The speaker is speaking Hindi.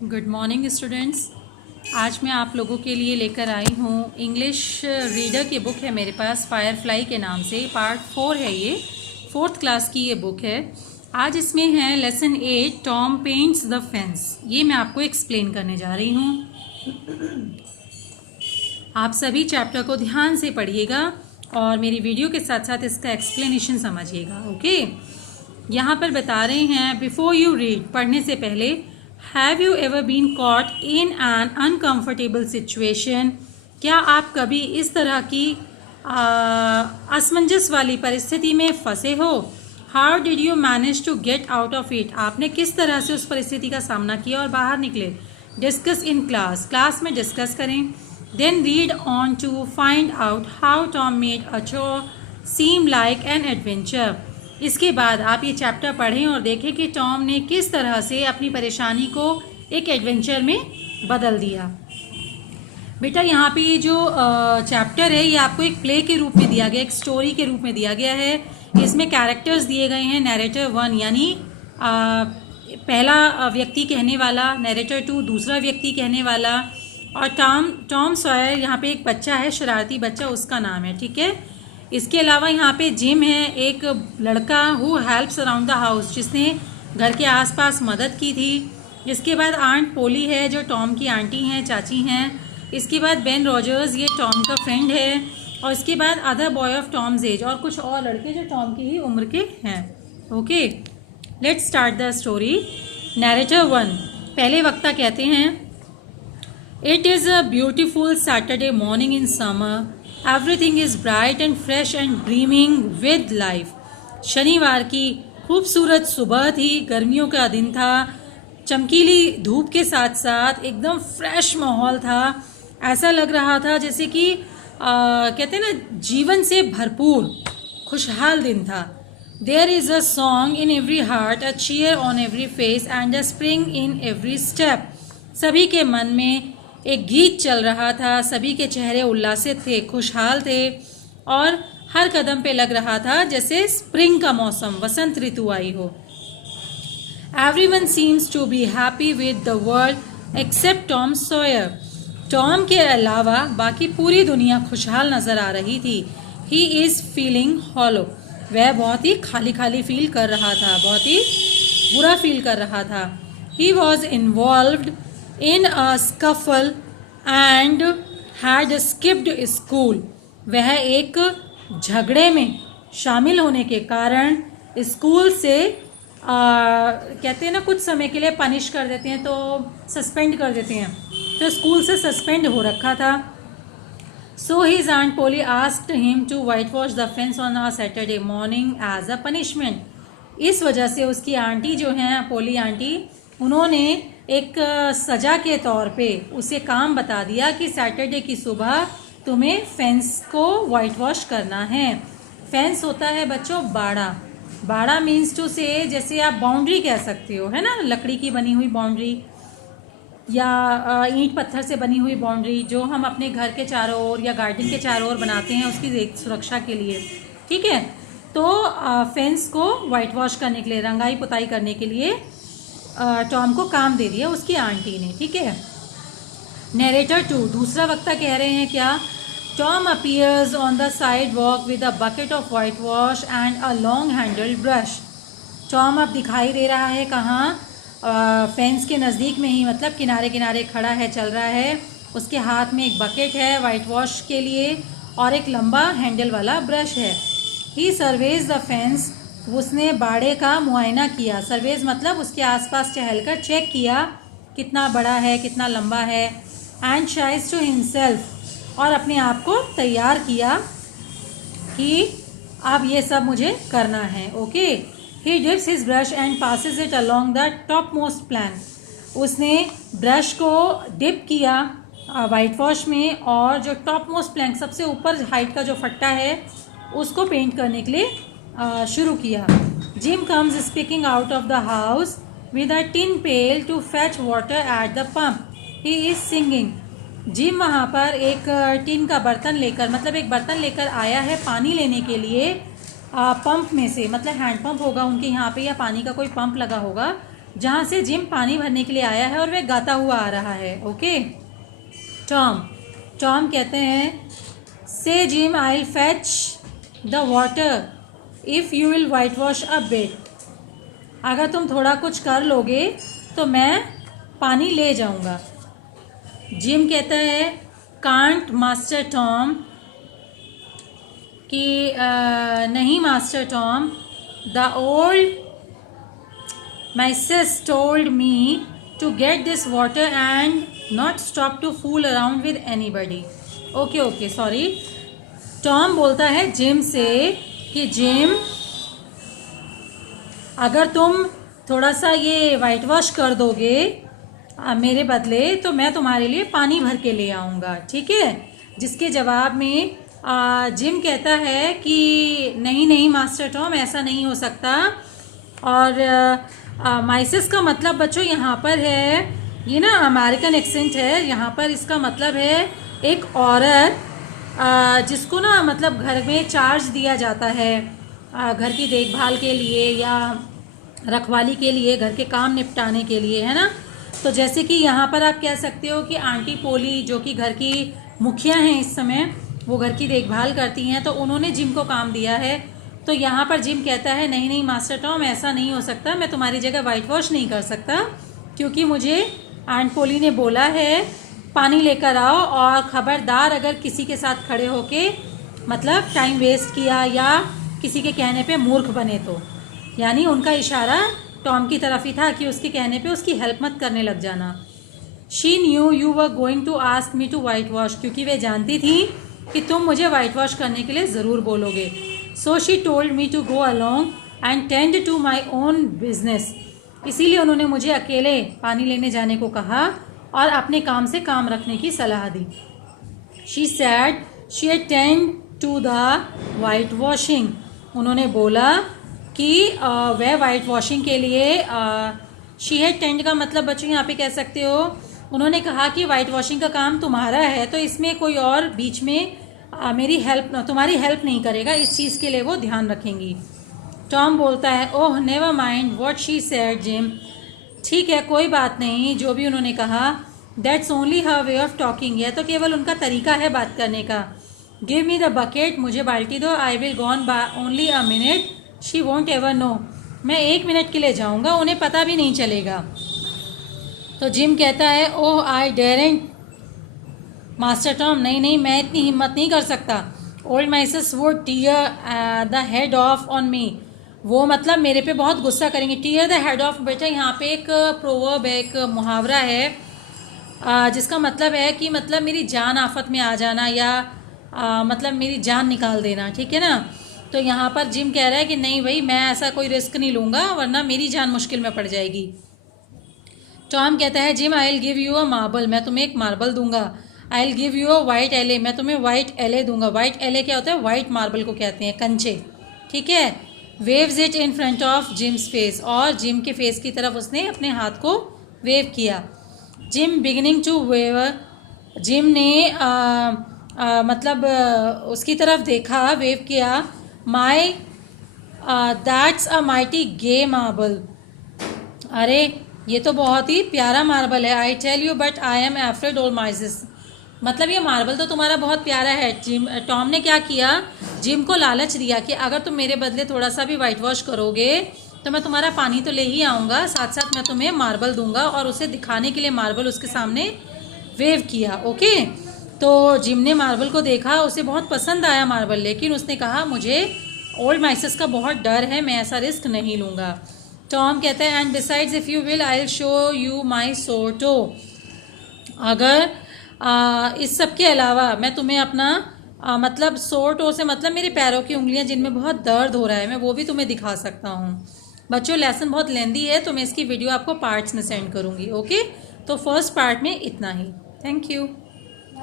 Good morning students. आज मैं आप लोगों के लिए लेकर आई हूँ इंग्लिश रीडर की बुक है मेरे पास, फायरफ्लाई के नाम से। पार्ट 4 है ये, 4th क्लास की ये बुक है। आज इसमें है lesson 8, Tom paints the fence. ये मैं आपको एक्सप्लेन करने जा रही हूँ। आप सभी चैप्टर को ध्यान से पढ़िएगा और मेरी वीडियो के साथ साथ इसका एक्सप्लेनेशन समझिएगा। ओके, यहाँ पर बता रहे हैं, बिफोर यू रीड, पढ़ने से पहले, have you ever been caught in an uncomfortable situation? क्या आप कभी इस तरह की असमंजस वाली परिस्थिति में फंसे हो? How did you manage to get out of it? आपने किस तरह से उस परिस्थिति का सामना किया और बाहर निकले? डिस्कस इन क्लास, क्लास में डिस्कस करें। Then read on to find out how Tom made a chore seem like an adventure. इसके बाद आप ये चैप्टर पढ़ें और देखें कि टॉम ने किस तरह से अपनी परेशानी को एक एडवेंचर में बदल दिया। बेटा यहाँ पे ये जो चैप्टर है ये आपको एक प्ले के रूप में दिया गया, एक स्टोरी के रूप में दिया गया है। इसमें कैरेक्टर्स दिए गए हैं, नैरेटर 1 यानी पहला व्यक्ति कहने वाला, नैरेटर 2 दूसरा व्यक्ति कहने वाला, और टॉम सॉयर यहाँ पे एक बच्चा है, शरारती बच्चा, उसका नाम है। ठीक है, इसके अलावा यहाँ पे जिम है, एक लड़का who helps around the house, जिसने घर के आसपास मदद की थी। इसके बाद आंट पोली है जो टॉम की आंटी हैं, चाची हैं। इसके बाद बेन रॉजर्स, ये टॉम का फ्रेंड है। और इसके बाद other boy of Tom's age, और कुछ और लड़के जो टॉम की ही उम्र के हैं। Okay, let's start the story. Narrator 1, पहले वक्ता कहते हैं, it is a beautiful Saturday morning in summer, everything is bright and fresh and dreaming with life. शनिवार की खूबसूरत सुबह थी, गर्मियों का दिन था, चमकीली धूप के साथ साथ एकदम फ्रेश माहौल था। ऐसा लग रहा था जैसे कि कहते हैं ना, जीवन से भरपूर खुशहाल दिन था। There is a song in every heart, a cheer on every face and a spring in every step. सभी के मन में एक गीत चल रहा था, सभी के चेहरे उल्लासित थे, खुशहाल थे, और हर कदम पे लग रहा था जैसे स्प्रिंग का मौसम, वसंत ऋतु आई हो। Everyone seems to be happy with the world except Tom Sawyer. Tom के अलावा बाकी पूरी दुनिया खुशहाल नज़र आ रही थी। He is feeling hollow. वह बहुत ही खाली खाली फील कर रहा था, बहुत ही बुरा फील कर रहा था। He was involved in a scuffle and had skipped school. वह एक झगड़े में शामिल होने के कारण स्कूल से कहते हैं ना, कुछ समय के लिए पनिश कर देते हैं, तो सस्पेंड कर देते हैं, तो स्कूल से सस्पेंड हो रखा था। So his aunt Polly asked him to white wash the fence on a Saturday morning as a punishment. इस वजह से उसकी आंटी जो हैं, पोली आंटी, उन्होंने एक सज़ा के तौर पे उसे काम बता दिया कि सैटरडे की सुबह तुम्हें फेंस को वाइट वॉश करना है। फेंस होता है बच्चों बाड़ा। बाड़ा मीन्स टू से, जैसे आप बाउंड्री कह सकते हो, है ना, लकड़ी की बनी हुई बाउंड्री या ईंट पत्थर से बनी हुई बाउंड्री, जो हम अपने घर के चारों ओर या गार्डन के चारों ओर बनाते हैं उसकी सुरक्षा के लिए। ठीक है, तो फेंस को वाइट वॉश करने के लिए, रंगाई पुताई करने के लिए टॉम को काम दे दिया उसकी आंटी ने। ठीक है, नैरेटर 2, दूसरा वक्ता कह रहे हैं क्या, Tom appears on the sidewalk with a bucket of whitewash and a long-handled brush. Tom अब दिखाई दे रहा है कहाँ, फेंस के नज़दीक में ही, मतलब किनारे किनारे खड़ा है, चल रहा है। उसके हाथ में एक बकेट है वाइट वॉश के लिए और एक लंबा हैंडल वाला ब्रश है। He surveys the fence. उसने बाड़े का मुआयना किया। सर्वेज मतलब उसके आसपास टहलकर चेक किया कितना बड़ा है, कितना लंबा है। एंड शाइज टू हिमसेल्फ, और अपने आप को तैयार किया कि अब ये सब मुझे करना है। Okay, he dips his brush and passes it along the top most plan. उसने ब्रश को डिप किया वाइट वॉश में, और जो टॉप मोस्ट प्लैंक, सबसे ऊपर हाइट का जो फट्टा है, उसको पेंट करने के लिए शुरू किया। Jim comes speaking out of the house with a tin pail to fetch water at the pump. He is singing. Jim वहाँ पर एक टिन का बर्तन लेकर, मतलब एक बर्तन लेकर आया है पानी लेने के लिए पंप में से, मतलब हैंड पंप होगा उनके यहाँ पे, या पानी का कोई पंप लगा होगा, जहाँ से जिम पानी भरने के लिए आया है और वह गाता हुआ आ रहा है। ओके, टॉम टॉम कहते हैं से gym I will fetch the water if you will white wash a bit. अगर तुम थोड़ा कुछ कर लोगे तो मैं पानी ले जाऊंगा। जिम कहता है कांट मास्टर टॉम, कि नहीं master Tom, the old missus told me to get this water and not stop to fool around with anybody. Okay sorry. Tom बोलता है जिम से कि जिम, अगर तुम थोड़ा सा ये वाइट वॉश कर दोगे मेरे बदले तो मैं तुम्हारे लिए पानी भर के ले आऊँगा, ठीक है। जिसके जवाब में जिम कहता है कि नहीं मास्टर टॉम, ऐसा नहीं हो सकता। और माइसेस का मतलब बच्चों यहाँ पर है, ये ना अमेरिकन एक्सेंट है, यहाँ पर इसका मतलब है एक औरत जिसको ना मतलब घर में चार्ज दिया जाता है घर की देखभाल के लिए या रखवाली के लिए, घर के काम निपटाने के लिए, है ना। तो जैसे कि यहाँ पर आप कह सकते हो कि आंटी पोली जो कि घर की मुखिया हैं इस समय, वो घर की देखभाल करती हैं, तो उन्होंने जिम को काम दिया है। तो यहाँ पर जिम कहता है नहीं मास्टर टॉम, ऐसा नहीं हो सकता, मैं तुम्हारी जगह वाइट वॉश नहीं कर सकता, क्योंकि मुझे आंट पोली ने बोला है पानी लेकर आओ, और ख़बरदार अगर किसी के साथ खड़े होके मतलब टाइम वेस्ट किया या किसी के कहने पे मूर्ख बने तो, यानी उनका इशारा टॉम की तरफ ही था कि उसके कहने पे उसकी हेल्प मत करने लग जाना। She knew you were going to ask me to white wash, क्योंकि वे जानती थी कि तुम मुझे वाइट वॉश करने के लिए ज़रूर बोलोगे। So she told me to go along and tend to my own business, इसीलिए उन्होंने मुझे अकेले पानी लेने जाने को कहा और अपने काम से काम रखने की सलाह दी। She said she attend to the white washing, उन्होंने बोला कि वह वाइट वॉशिंग के लिए शी हैड टेंड का मतलब बच्चों यहाँ पे कह सकते हो, उन्होंने कहा कि वाइट वॉशिंग का काम तुम्हारा है, तो इसमें कोई और बीच में मेरी हेल्प, तुम्हारी हेल्प नहीं करेगा, इस चीज़ के लिए वो ध्यान रखेंगी। टॉम बोलता है oh never mind what she said Jim, ठीक है कोई बात नहीं जो भी उन्होंने कहा, that's only her way of talking, यह तो केवल उनका तरीका है बात करने का। गिव मी द बकेट, मुझे बाल्टी दो, I will gone only a minute, she won't ever know, मैं 1 मिनट के लिए जाऊंगा, उन्हें पता भी नहीं चलेगा। तो जिम कहता है ओह आई डेरेंट मास्टर टॉम, नहीं मैं इतनी हिम्मत नहीं कर सकता। Old missis would tear the head off on me, वो मतलब मेरे पे बहुत गुस्सा करेंगे। टीयर द हेड ऑफ, बेटा यहाँ पे एक प्रोवर्ब है, एक मुहावरा है जिसका मतलब है कि मतलब मेरी जान आफत में आ जाना या मतलब मेरी जान निकाल देना, ठीक है ना। तो यहाँ पर जिम कह रहा है कि नहीं भाई मैं ऐसा कोई रिस्क नहीं लूँगा वरना मेरी जान मुश्किल में पड़ जाएगी। टॉम कहता है gym I will give you a marble, मैं तुम्हें एक मार्बल दूंगा। I will give you a white एले, मैं तुम्हें वाइट एले दूंगा। वाइट एले क्या होता है, वाइट मार्बल को कहते हैं, कंचे, ठीक है। Waves it in front of Jim's face, और जिम के फेस की तरफ उसने अपने हाथ को वेव किया। Jim beginning to wave, Jim ने मतलब उसकी तरफ देखा, वेव किया। My that's a mighty gay marble, अरे ये तो बहुत ही प्यारा मार्बल है। I tell you but I am afraid all missis, मतलब ये मार्बल तो तुम्हारा बहुत प्यारा है। जिम, टॉम ने क्या किया, जिम को लालच दिया कि अगर तुम मेरे बदले थोड़ा सा भी वाइट वॉश करोगे तो मैं तुम्हारा पानी तो ले ही आऊँगा, साथ साथ मैं तुम्हें मार्बल दूंगा, और उसे दिखाने के लिए मार्बल उसके सामने वेव किया। ओके, तो जिम ने मार्बल को देखा, उसे बहुत पसंद आया मार्बल, लेकिन उसने कहा मुझे ओल्ड माइसेस का बहुत डर है, मैं ऐसा रिस्क नहीं लूँगा। टॉम कहता है and besides if you will I will show you my sore toe, अगर इस सब के अलावा मैं तुम्हें अपना मतलब सोटो से मतलब मेरे पैरों की उंगलियां जिनमें बहुत दर्द हो रहा है, मैं वो भी तुम्हें दिखा सकता हूँ। बच्चों लेसन बहुत लेंदी है तो मैं इसकी वीडियो आपको पार्ट्स में सेंड करूँगी। ओके, तो फर्स्ट पार्ट में इतना ही। Thank you.